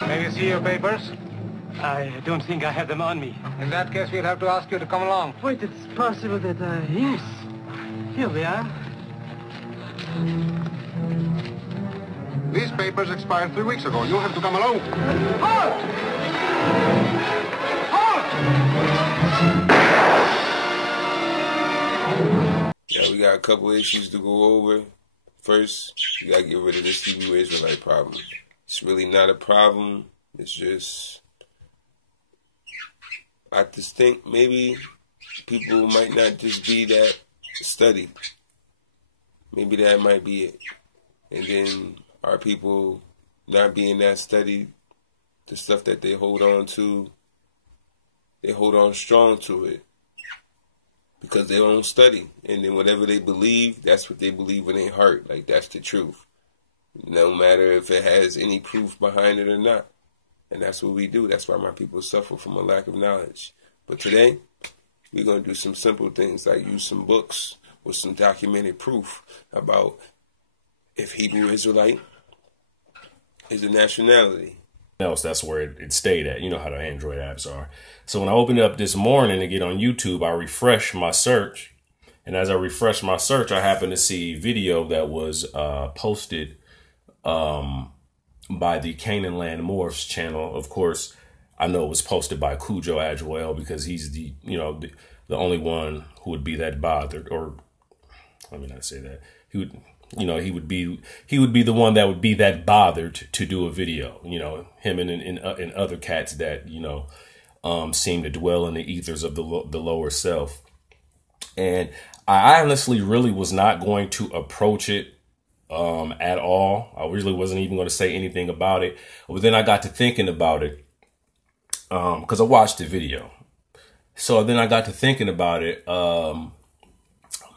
May we see your papers? I don't think I have them on me. In that case, we'll have to ask you to come along. Wait, it's possible that yes. Here we are. These papers expired 3 weeks ago. You'll have to come along. Halt! Halt! Yeah, we got a couple issues to go over. First, you gotta get rid of this Hebrew Israelite problem. It's really not a problem. It's just, I just think maybe people might not just be that studied. Maybe that might be it. And then our people not being that studied, the stuff that they hold on to, they hold on strong to it because they don't study. And then whatever they believe, that's what they believe in their heart. Like, that's the truth. No matter if it has any proof behind it or not. And that's what we do. That's why my people suffer from a lack of knowledge. But today, we're going to do some simple things like use some books with some documented proof about if Hebrew Israelite is a nationality. Else, that's where it stayed at. You know how the Android apps are. So when I opened it up this morning to get on YouTube, I refreshed my search. And as I refreshed my search, I happened to see a video that was posted by the Canaanland Moorish channel. Of course, I know it was posted by Cujo Adjoel because he's the only one who would be that bothered, or let me not say that. He would be the one that would be that bothered to do a video. Him and other cats that seem to dwell in the ethers of the lower self. And I honestly really was not going to approach it at all. I really wasn't even going to say anything about it. But then I got to thinking about it because I watched the video. So then I got to thinking about it. I'm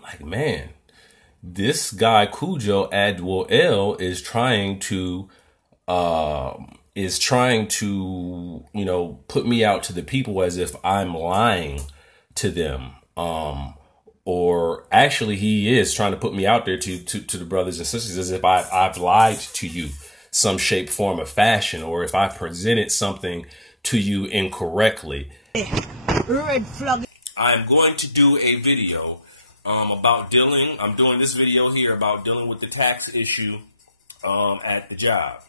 like, man, this guy Cujo Adwoel is trying to put me out to the people as if I'm lying to them. Or actually, he is trying to put me out there to the brothers and sisters as if I've lied to you some shape, form, or fashion, or if I presented something to you incorrectly. Red flag. I'm going to do a video I'm doing this video here about dealing with the tax issue at the job.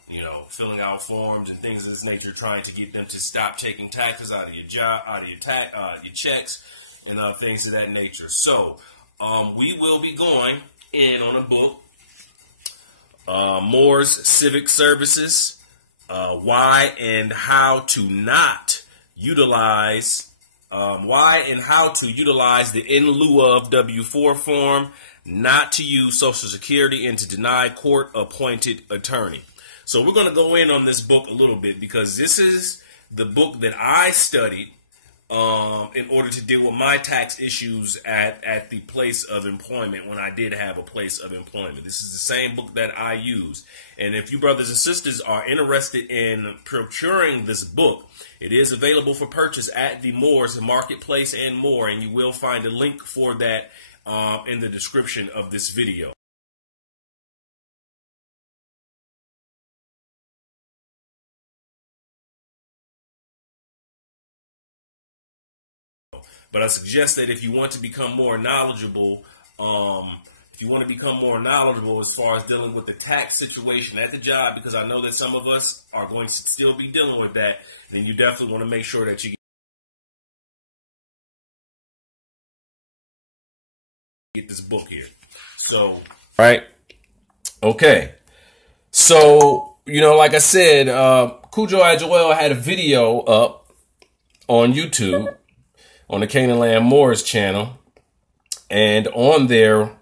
Filling out forms and things of this nature, trying to get them to stop taking taxes out of your job, out of your checks, and things of that nature. So, we will be going in on a book, Moore's Civic Services, Why and How to Utilize the in lieu of W-4 form, not to use Social Security, and to deny court-appointed attorney. So we're going to go in on this book a little bit because this is the book that I studied in order to deal with my tax issues at the place of employment when I did have a place of employment. This is the same book that I use. And if you brothers and sisters are interested in procuring this book, it is available for purchase at the Moore's Marketplace and more. And you will find a link for that in the description of this video. But I suggest that if you want to become more knowledgeable, as far as dealing with the tax situation at the job, because I know that some of us are going to still be dealing with that, then you definitely want to make sure that you get this book here. So, right. Okay. So, like I said, Cujo Adjoel had a video up on YouTube on the Canaanland Moorish channel, and on there,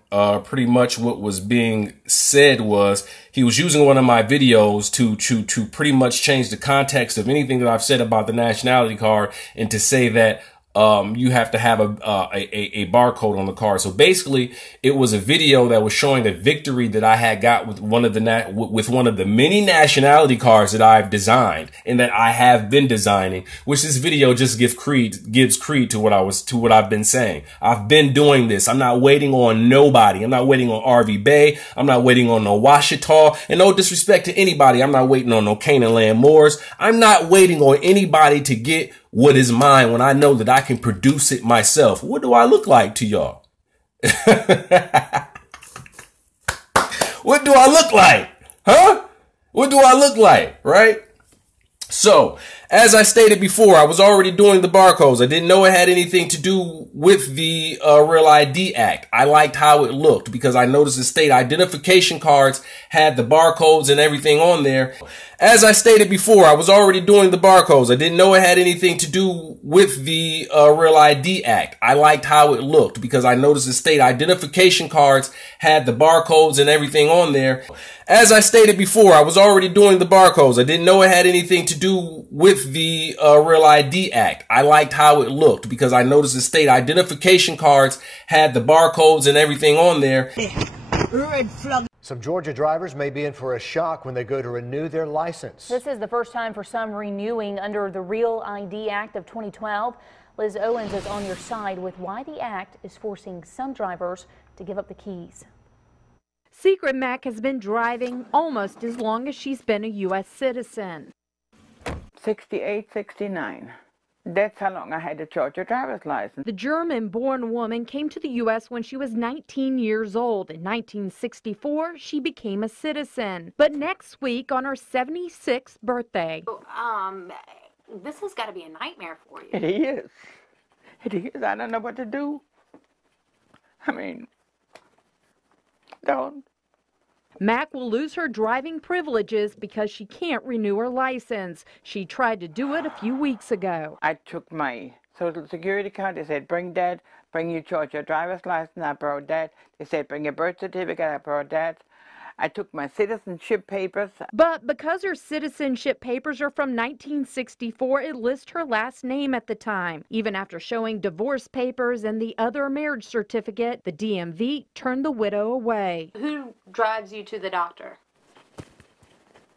pretty much what was being said was he was using one of my videos to pretty much change the context of anything that I've said about the nationality card, and to say that you have to have a barcode on the card. So basically, it was a video that was showing a victory that I had got with one of the many nationality cards that I've designed and that I have been designing. Which this video just gives creed to what I've been saying. I've been doing this. I'm not waiting on nobody. I'm not waiting on RV Bay. I'm not waiting on no Washita. And no disrespect to anybody, I'm not waiting on no Canaanland Moors. I'm not waiting on anybody to get what is mine when I know that I can produce it myself. What do I look like to y'all? What do I look like? Huh? What do I look like? Right? So, as I stated before, I was already doing the barcodes. I didn't know it had anything to do with the Real ID Act. I liked how it looked because I noticed the state identification cards had the barcodes and everything on there. As I stated before, I was already doing the barcodes. I didn't know it had anything to do with the Real ID Act. I liked how it looked because I noticed the state identification cards had the barcodes and everything on there. As I stated before, I was already doing the barcodes. I didn't know it had anything to do with the Real ID Act. I liked how it looked because I noticed the state identification cards had the barcodes and everything on there. Red flag. Some Georgia drivers may be in for a shock when they go to renew their license. This is the first time for some renewing under the Real ID Act of 2012. Liz Owens is on your side with why the act is forcing some drivers to give up the keys. Secret Mac has been driving almost as long as she's been a U.S. citizen. 68, 69. That's how long I had the Georgia driver's license. The German-born woman came to the U.S. when she was 19 years old. In 1964, she became a citizen. But next week, on her 76th birthday. This has got to be a nightmare for you. It is. It is. I don't know what to do. I mean, don't. Mac will lose her driving privileges because she can't renew her license. She tried to do it a few weeks ago. I took my Social Security card. They said, bring that, bring your Georgia driver's license. I brought that. They said, bring your birth certificate. I brought that. I took my citizenship papers. But because her citizenship papers are from 1964, it lists her last name at the time. Even after showing divorce papers and the other marriage certificate, the DMV turned the widow away. Who drives you to the doctor?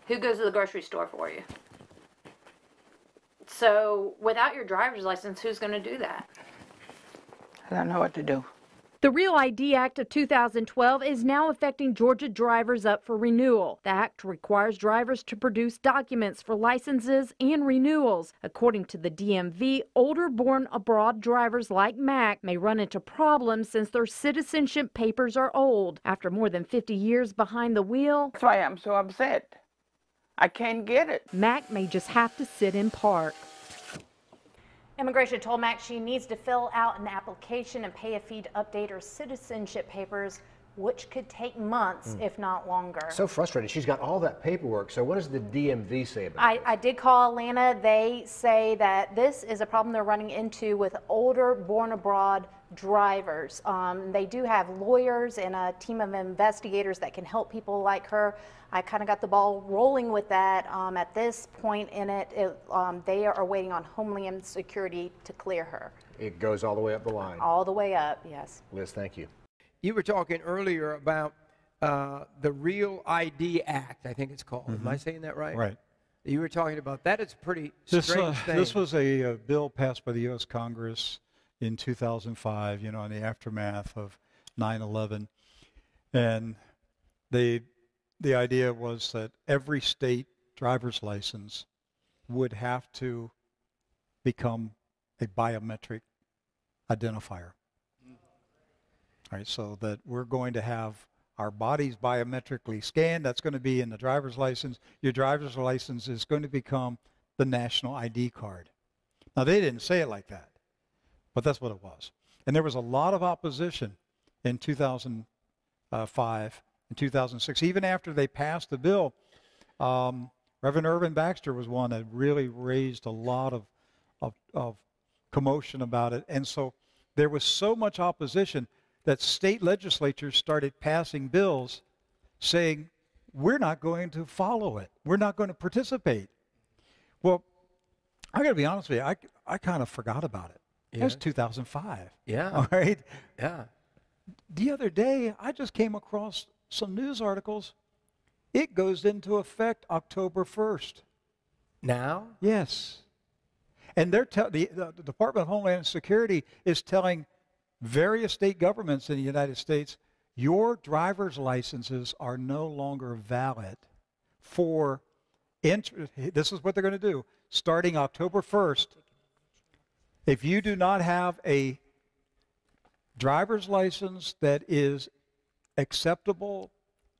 Who goes to the grocery store for you? So without your driver's license, who's going to do that? I don't know what to do. The Real ID Act of 2012 is now affecting Georgia drivers up for renewal. The act requires drivers to produce documents for licenses and renewals. According to the DMV, older born abroad drivers like Mac may run into problems since their citizenship papers are old. After more than 50 years behind the wheel, That's why I'm so upset. I can't get it. Mac may just have to sit in park. Immigration told Mac she needs to fill out an application and pay a fee to update her citizenship papers, which could take months, if not longer. So frustrating. She's got all that paperwork. So what does the DMV say about it? I did call Atlanta. They say that this is a problem they're running into with older born abroad drivers. They do have lawyers and a team of investigators that can help people like her. I kind of got the ball rolling with that. At this point in it, they are waiting on Homeland Security to clear her. It goes all the way up the line. All the way up, yes. Liz, thank you. You were talking earlier about the Real ID Act, I think it's called. Am I saying that right? Right. You were talking about that. It's a pretty strange thing. This was a bill passed by the U.S. Congress in 2005, you know, in the aftermath of 9/11. And the idea was that every state driver's license would have to become a biometric identifier. All right, so that we're going to have our bodies biometrically scanned. That's going to be in the driver's license. Your driver's license is going to become the national ID card. Now, they didn't say it like that, but that's what it was. And there was a lot of opposition in 2005 and 2006. Even after they passed the bill, Reverend Irvin Baxter was one that really raised a lot of commotion about it. And so there was so much opposition that state legislatures started passing bills saying, we're not going to follow it. We're not going to participate. Well, I got to be honest with you, I kind of forgot about it. That was 2005. Yeah. All right. Yeah. The other day, I just came across some news articles. It goes into effect October 1st. Now? Yes. And they're the Department of Homeland Security is telling various state governments in the United States, your driver's licenses are no longer valid for this is what they're going to do. Starting October 1st, if you do not have a driver's license that is acceptable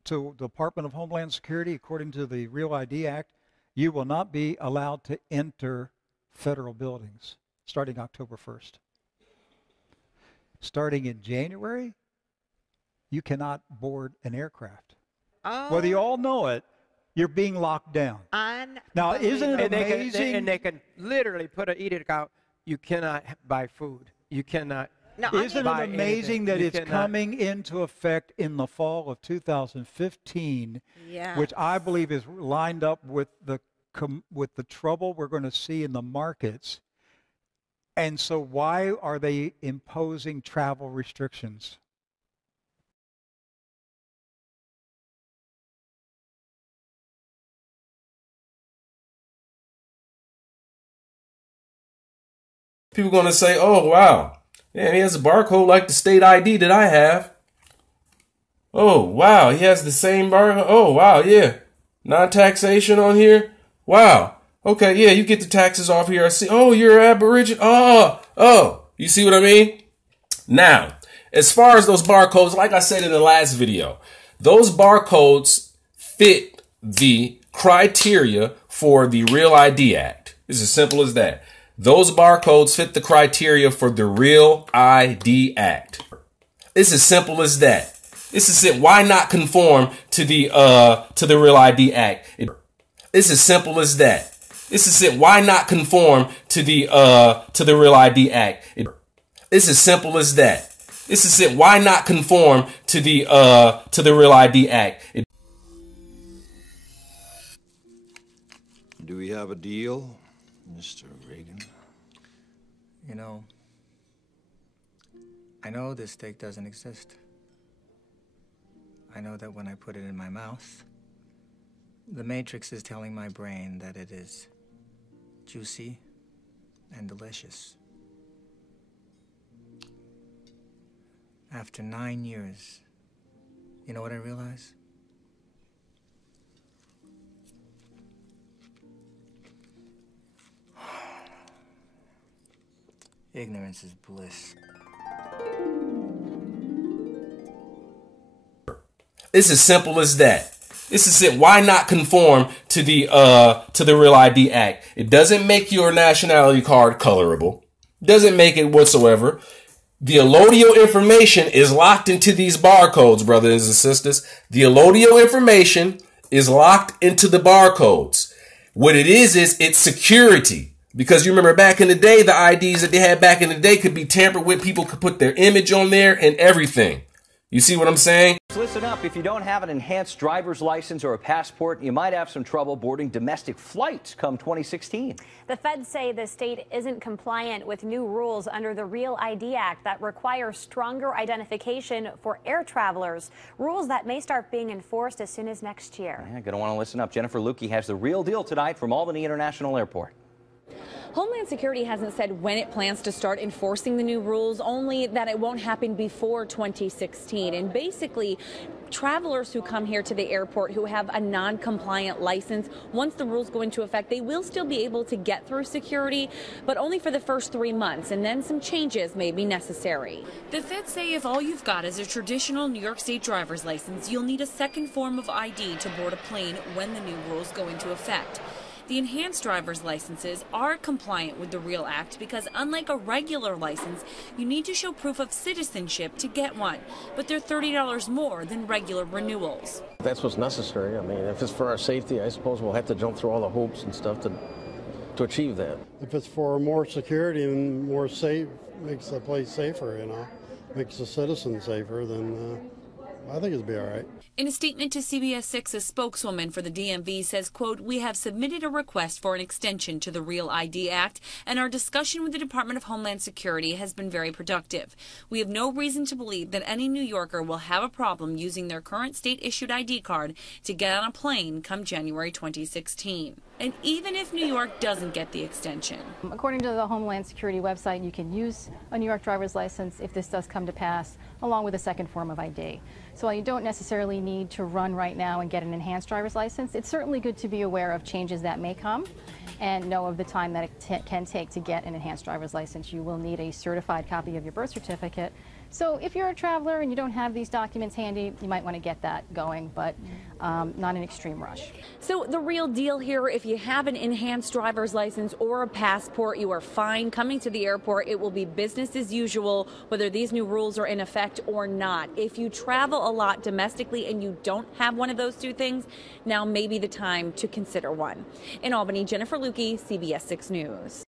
to the Department of Homeland Security according to the Real ID Act, you will not be allowed to enter federal buildings starting October 1st. Starting in January, you cannot board an aircraft. Oh. Whether you all know it, you're being locked down. Now, isn't it amazing? And they can literally put an edict out, you cannot buy food. You cannot Isn't it buy amazing anything. that You it's cannot. coming into effect in the fall of 2015, which I believe is lined up with the trouble we're going to see in the markets. And so why are they imposing travel restrictions? People are going to say, oh, wow, yeah, he has a barcode like the state ID that I have. Oh, wow, he has the same barcode. Oh, wow, yeah. Non-taxation on here. Wow. Okay, yeah, you get the taxes off here. I see. Oh, you're Aboriginal. Oh, you see what I mean? Now, as far as those barcodes, like I said in the last video, those barcodes fit the criteria for the Real ID Act. It's as simple as that. Those barcodes fit the criteria for the Real ID Act. It's as simple as that. It's as simple. Why not conform to the Real ID Act? It's as simple as that. It's as simple. Why not conform to the Real ID Act? It's as simple as that. It's as simple. Why not conform to the Real ID Act? Do we have a deal, Mr. Reagan? You know, I know this steak doesn't exist. I know that when I put it in my mouth, the Matrix is telling my brain that it is juicy and delicious. After 9 years, you know what I realize? Ignorance is bliss. It's as simple as that. It's as simple. Why not conform to the Real ID Act? It doesn't make your nationality card colorable. Doesn't make it whatsoever. The allodial information is locked into these barcodes, brothers and sisters. The allodial information is locked into the barcodes. What it is it's security. Because you remember back in the day, the IDs that they had back in the day could be tampered with. People could put their image on there and everything. You see what I'm saying? Listen up. If you don't have an enhanced driver's license or a passport, you might have some trouble boarding domestic flights come 2016. The feds say the state isn't compliant with new rules under the Real ID Act that require stronger identification for air travelers, rules that may start being enforced as soon as next year. Yeah, gonna want to listen up. Jennifer Lukey has the real deal tonight from Albany International Airport. Homeland Security hasn't said when it plans to start enforcing the new rules, only that it won't happen before 2016. And basically, travelers who come here to the airport who have a non-compliant license, once the rules go into effect, they will still be able to get through security, but only for the first 3 months, and then some changes may be necessary. The feds say if all you've got is a traditional New York State driver's license, you'll need a second form of ID to board a plane when the new rules go into effect. The enhanced driver's licenses are compliant with the Real Act because unlike a regular license, you need to show proof of citizenship to get one, but they're $30 more than regular renewals. That's what's necessary. I mean, if it's for our safety, I suppose we'll have to jump through all the hoops and stuff to achieve that. If it's for more security and more safe, makes the place safer, you know, makes the citizens safer, then I think it'll be all right. In a statement to CBS 6, a spokeswoman for the DMV says, quote, "We have submitted a request for an extension to the Real ID Act, and our discussion with the Department of Homeland Security has been very productive. We have no reason to believe that any New Yorker will have a problem using their current state-issued ID card to get on a plane come January 2016. And even if New York doesn't get the extension." According to the Homeland Security website, you can use a New York driver's license if this does come to pass, along with a second form of ID. So while you don't necessarily need to run right now and get an enhanced driver's license, it's certainly good to be aware of changes that may come and know of the time that it can take to get an enhanced driver's license. You will need a certified copy of your birth certificate. So if you're a traveler and you don't have these documents handy, you might want to get that going, but not an extreme rush. So the real deal here, if you have an enhanced driver's license or a passport, you are fine coming to the airport. It will be business as usual, whether these new rules are in effect or not. If you travel a lot domestically and you don't have one of those two things, now may be the time to consider one. In Albany, Jennifer Lukey, CBS 6 News.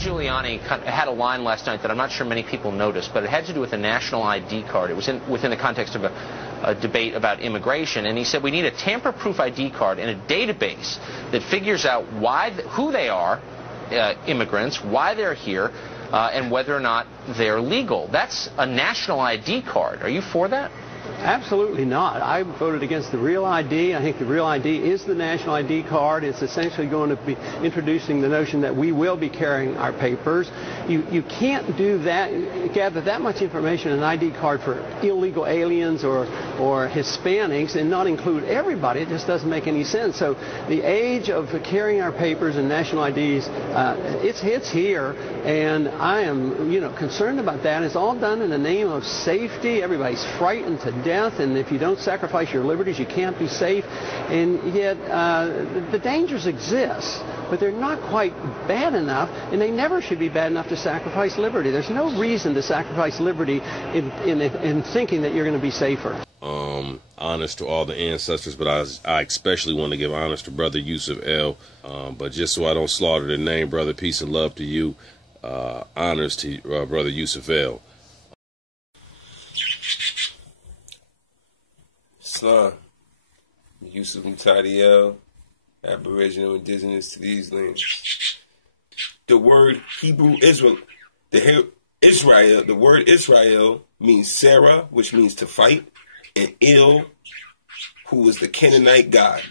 Giuliani had a line last night that I'm not sure many people noticed, but it had to do with a national ID card. It was within the context of a debate about immigration, and he said we need a tamper-proof ID card and a database that figures out who they are, immigrants, why they're here, and whether or not they're legal. That's a national ID card. Are you for that? Absolutely not. I voted against the Real ID. I think the Real ID is the national ID card. It's essentially going to be introducing the notion that we will be carrying our papers. You can't do that, gather that much information in an ID card for illegal aliens or Hispanics and not include everybody. It just doesn't make any sense. So the age of carrying our papers and national IDs, it's here, and I am concerned about that. It's all done in the name of safety. Everybody's frightened to death, and if you don't sacrifice your liberties, you can't be safe. And yet the dangers exist, but they're not quite bad enough, and they never should be bad enough to sacrifice liberty. There's no reason to sacrifice liberty in thinking that you're going to be safer. Honors to all the ancestors, but I especially want to give honors to Brother Yusuf L. But just so I don't slaughter the name, brother, peace and love to you. Honors to Brother Yusuf L. Islam, Yusuf Mutadiel, Aboriginal, indigenous to these lands. The word Hebrew Israel, the word Israel means Sarah, which means to fight, and Il, who was the Canaanite god,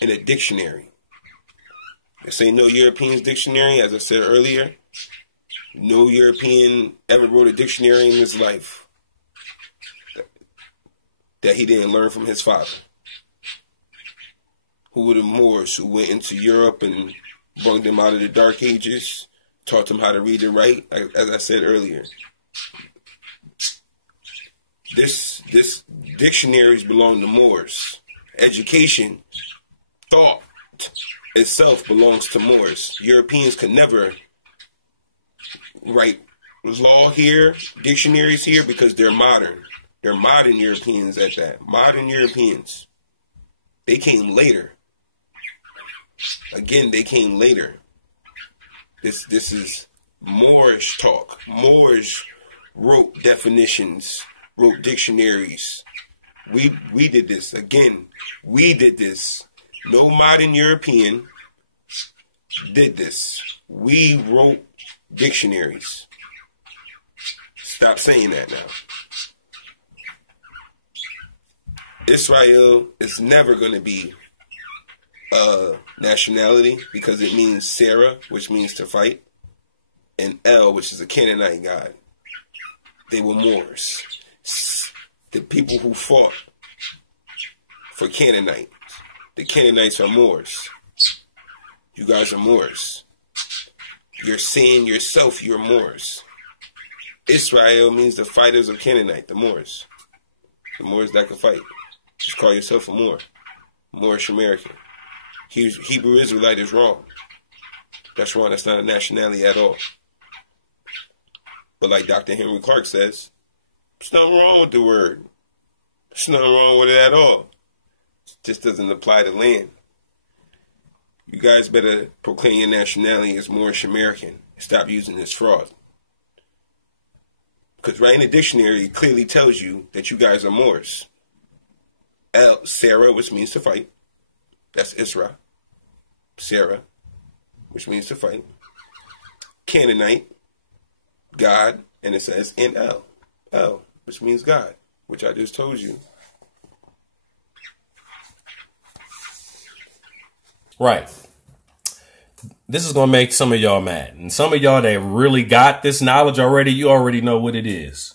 in a dictionary. This ain't no European's dictionary, as I said earlier. No European ever wrote a dictionary in his life that he didn't learn from his father. Who were the Moors who went into Europe and brought them out of the Dark Ages, taught them how to read and write, as I said earlier. This dictionaries belong to Moors. Education, thought itself belongs to Moors. Europeans could never write law here, dictionaries here, because they're modern. They're modern Europeans at that. Modern Europeans. They came later. Again, they came later. This is Moorish talk. Moors wrote definitions, wrote dictionaries. We did this. Again, we did this. No modern European did this. We wrote dictionaries. Stop saying that now. Israel is never going to be a nationality because it means Sarah, which means to fight, and El, which is a Canaanite god. They were Moors. The people who fought for Canaanites. The Canaanites are Moors. You guys are Moors. You're saying yourself you're Moors. Israel means the fighters of Canaanite, the Moors. The Moors that can fight. Just call yourself a Moor. Moorish American. Hebrew Israelite is wrong. That's wrong. That's not a nationality at all. But like Dr. Henry Clark says, there's nothing wrong with the word. There's nothing wrong with it at all. It just doesn't apply to land. You guys better proclaim your nationality as Moorish American and stop using this fraud. Because right in the dictionary, it clearly tells you that you guys are Moors. Sarah, which means to fight. That's Isra. Sarah, which means to fight. Canaanite, God, and it says in El, which means God, which I just told you. Right. This is going to make some of y'all mad. And some of y'all that really got this knowledge already, you already know what it is.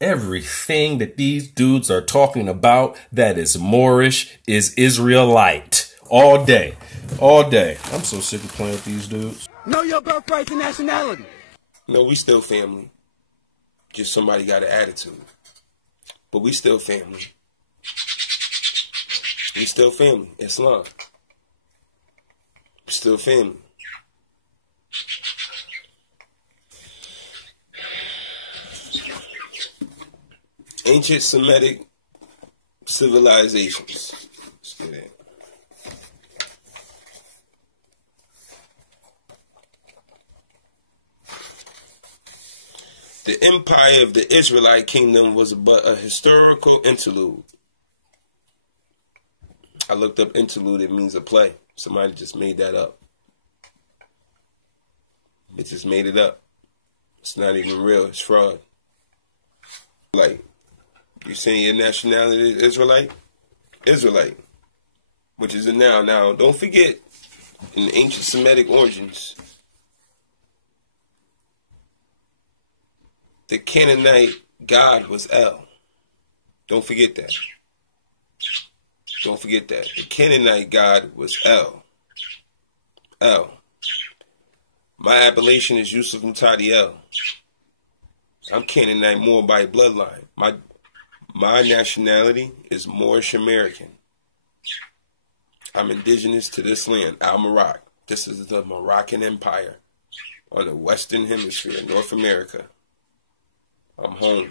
Everything that these dudes are talking about that is Moorish is Israelite. All day. All day. I'm so sick of playing with these dudes. Know your birthright and nationality. No, we still family. Just somebody got an attitude. But we still family. We still family. Islam. We still family. Ancient Semitic civilizations. Let's get it. The empire of the Israelite kingdom was but a historical interlude. I looked up interlude, it means a play. Somebody just made that up. It just made it up. It's not even real, it's fraud. Like, you saying your nationality is Israelite? Israelite. Which is a noun. Now, don't forget, in the ancient Semitic origins, the Canaanite god was El. Don't forget that. Don't forget that. The Canaanite god was El. El. My appellation is Yusuf Mutadi El. I'm Canaanite Moabite bloodline. My nationality is Moorish American. I'm indigenous to this land, Al-Marak. This is the Moroccan Empire on the Western Hemisphere, North America. I'm home.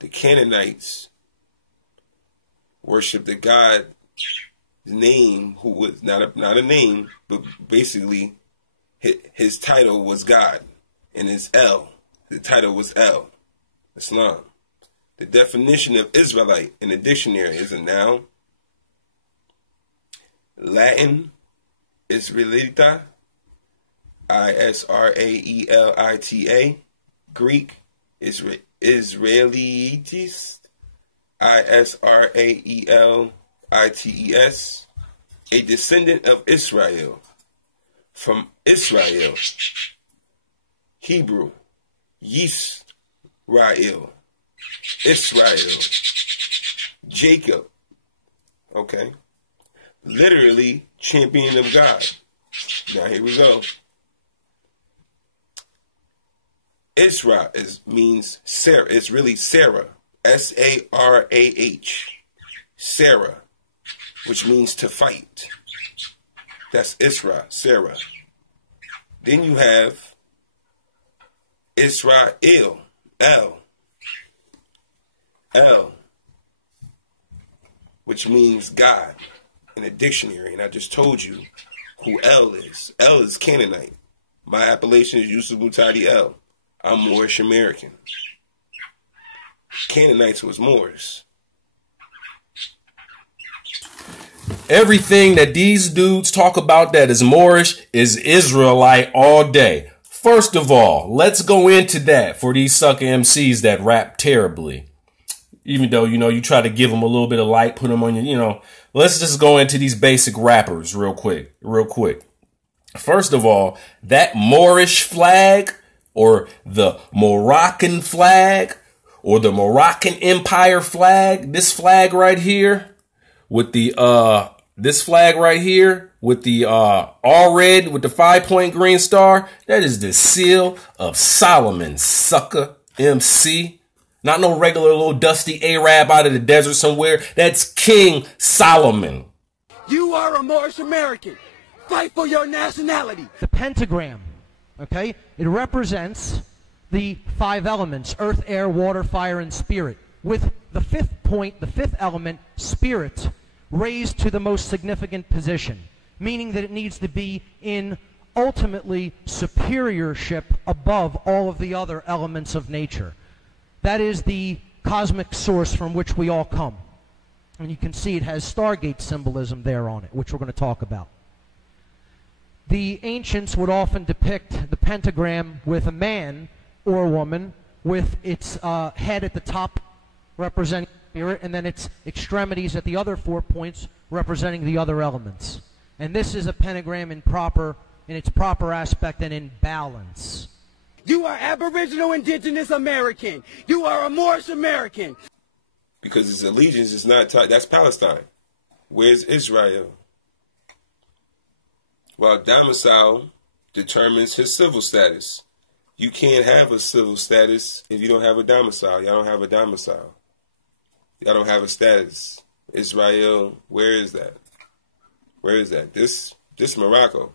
The Canaanites worship the God's name, who was not a name, but basically his title was God, and his El. The title was El, Islam. The definition of Israelite in the dictionary is a noun. Latin, Israelita, Israelita. Greek, Israelites, Israelites. A descendant of Israel, from Israel. Hebrew, Yisrael, Israel, Jacob. Okay. Literally, champion of God. Now here we go. Isra means Sarah. It's really Sarah. Sarah. Sarah, which means to fight. That's Isra, Sarah. Then you have Israel, El, which means God in a dictionary. And I just told you who El is. El is Canaanite. My appellation is Yusuf Mutadi El. I'm Moorish American. Canaanites was Moors. Everything that these dudes talk about that is Moorish is Israelite all day. First of all, let's go into that for these sucker MCs that rap terribly. Even though, you try to give them a little bit of light, put them on your, let's just go into these basic rappers real quick. First of all, that Moorish flag or the Moroccan flag or the Moroccan Empire flag, this flag right here with the, all red with the 5-point green star, that is the seal of Solomon, sucker MC. Not no regular little dusty Arab out of the desert somewhere. That's King Solomon. You are a Moorish American. Fight for your nationality. The Pentagram. Okay? It represents the 5 elements: earth, air, water, fire, and spirit, with the 5th point, the 5th element, spirit, raised to the most significant position, meaning that it needs to be in ultimately superiorship above all of the other elements of nature. That is the cosmic source from which we all come. And you can see it has Stargate symbolism there on it, which we're going to talk about. The ancients would often depict the pentagram with a man or a woman with its head at the top representing spirit, and then its extremities at the other 4 points representing the other elements. And this is a pentagram in its proper aspect and in balance. You are Aboriginal Indigenous American. You are a Moorish American. Because his allegiance is not tied. That's Palestine. Where's Israel? Well, domicile determines his civil status. You can't have a civil status if you don't have a domicile. Y'all don't have a domicile. Y'all don't have a status. Israel, where is that? Where is that? This Morocco.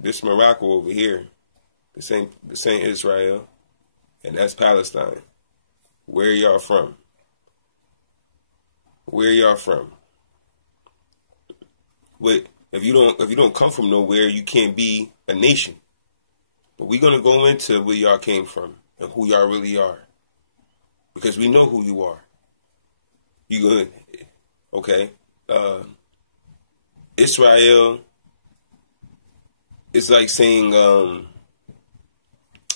This Morocco over here. This ain't Israel. And that's Palestine. Where y'all from? Where y'all from? Wait, if you don't come from nowhere, you can't be a nation. But we're gonna go into where y'all came from and who y'all really are. Because we know who you are. Okay. Israel is like saying,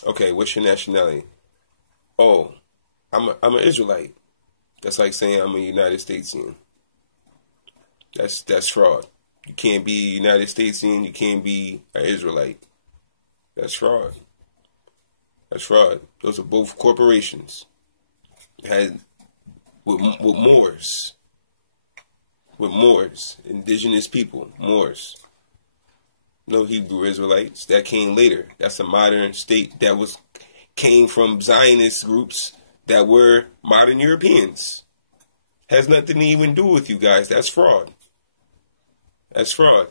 okay, what's your nationality? Oh, I'm an Israelite. That's like saying I'm a United Statesian. That's fraud. You can't be a United Statesian. You can't be an Israelite. That's fraud. That's fraud. Those are both corporations. Had with Moors. With Moors, indigenous people, Moors. No Hebrew Israelites. That came later. That's a modern state that came from Zionist groups that were modern Europeans. Has nothing to even do with you guys. That's fraud. That's fraud.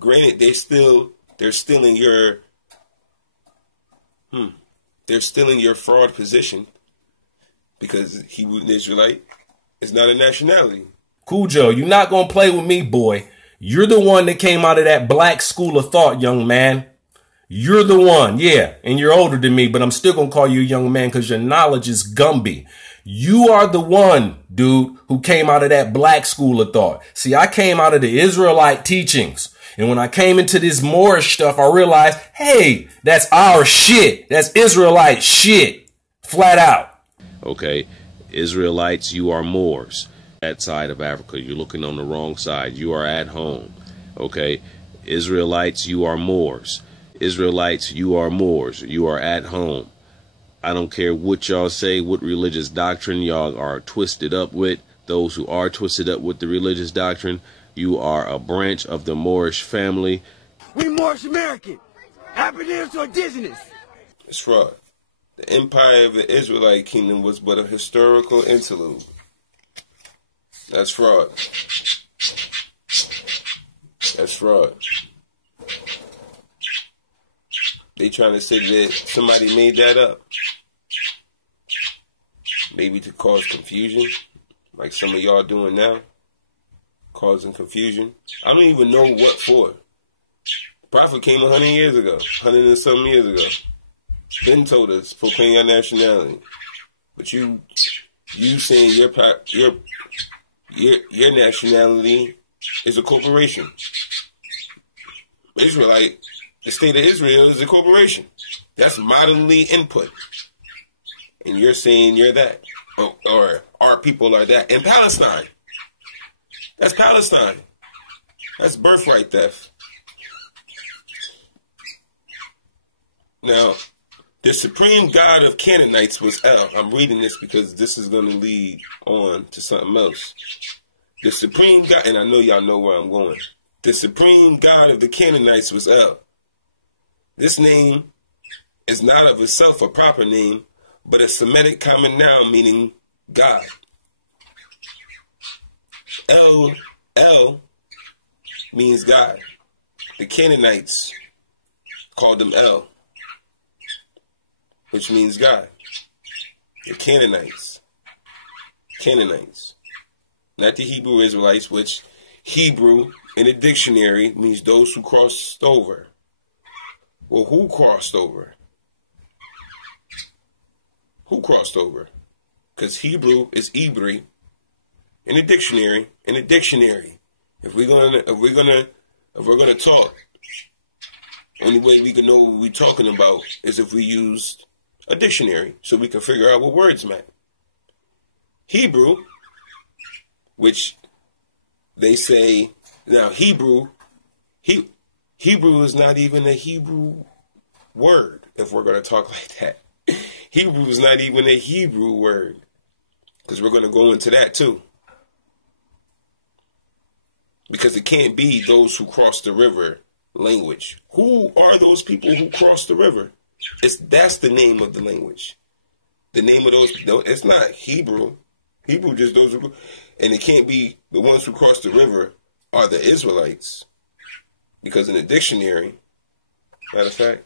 Granted, they're still in your fraud position, because Hebrew and Israelite is not a nationality. Cujo, you're not gonna play with me, boy. You're the one that came out of that black school of thought, young man. You're the one, yeah, and you're older than me, but I'm still gonna call you a young man because your knowledge is Gumby. You are the one, dude, who came out of that black school of thought. See, I came out of the Israelite teachings. And when I came into this Moorish stuff, I realized, hey, that's our shit. That's Israelite shit. Flat out. Okay, Israelites, you are Moors. That side of Africa, you're looking on the wrong side. You are at home. Okay, Israelites, you are Moors. Israelites, you are Moors. You are at home. I don't care what y'all say, what religious doctrine y'all are twisted up with. Those who are twisted up with the religious doctrine, you are a branch of the Moorish family. We Moorish American. Aboriginal Indigenous. It's fraud. The empire of the Israelite kingdom was but a historical interlude. That's fraud. That's fraud. They trying to say that somebody made that up. Maybe to cause confusion, like some of y'all doing now. Causing confusion. I don't even know what for. Prophet came 100 years ago. 100 and some years ago. Ben told us, proclaim your nationality. But you saying your nationality is a corporation. Israelite, the state of Israel is a corporation. That's modernly input. And you're saying you're that. Or our people are that. In Palestine. That's Palestine. That's birthright theft. Now, the supreme god of Canaanites was El. I'm reading this because this is going to lead on to something else. The supreme god, and I know y'all know where I'm going. The supreme god of the Canaanites was El. This name is not of itself a proper name, but a Semitic common noun meaning God. El means God. The Canaanites called them El, which means God. The Canaanites. Canaanites. Not the Hebrew Israelites, which Hebrew in a dictionary means those who crossed over. Well, who crossed over? Who crossed over? Because Hebrew is Ibri in a dictionary. In a dictionary. If we're gonna talk, only way we can know what we're talking about is if we used a dictionary, so we can figure out what words meant. Hebrew, which they say now Hebrew is not even a Hebrew word. If we're gonna talk like that, Hebrew is not even a Hebrew word, because we're gonna go into that too. Because it can't be those who cross the river language. Who are those people who cross the river? That's the name of the language. The name of those, no, it's not Hebrew. Hebrew just those who, and it can't be the ones who cross the river are the Israelites. Because in the dictionary, matter of fact,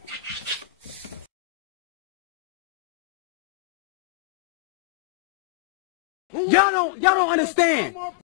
y'all don't understand.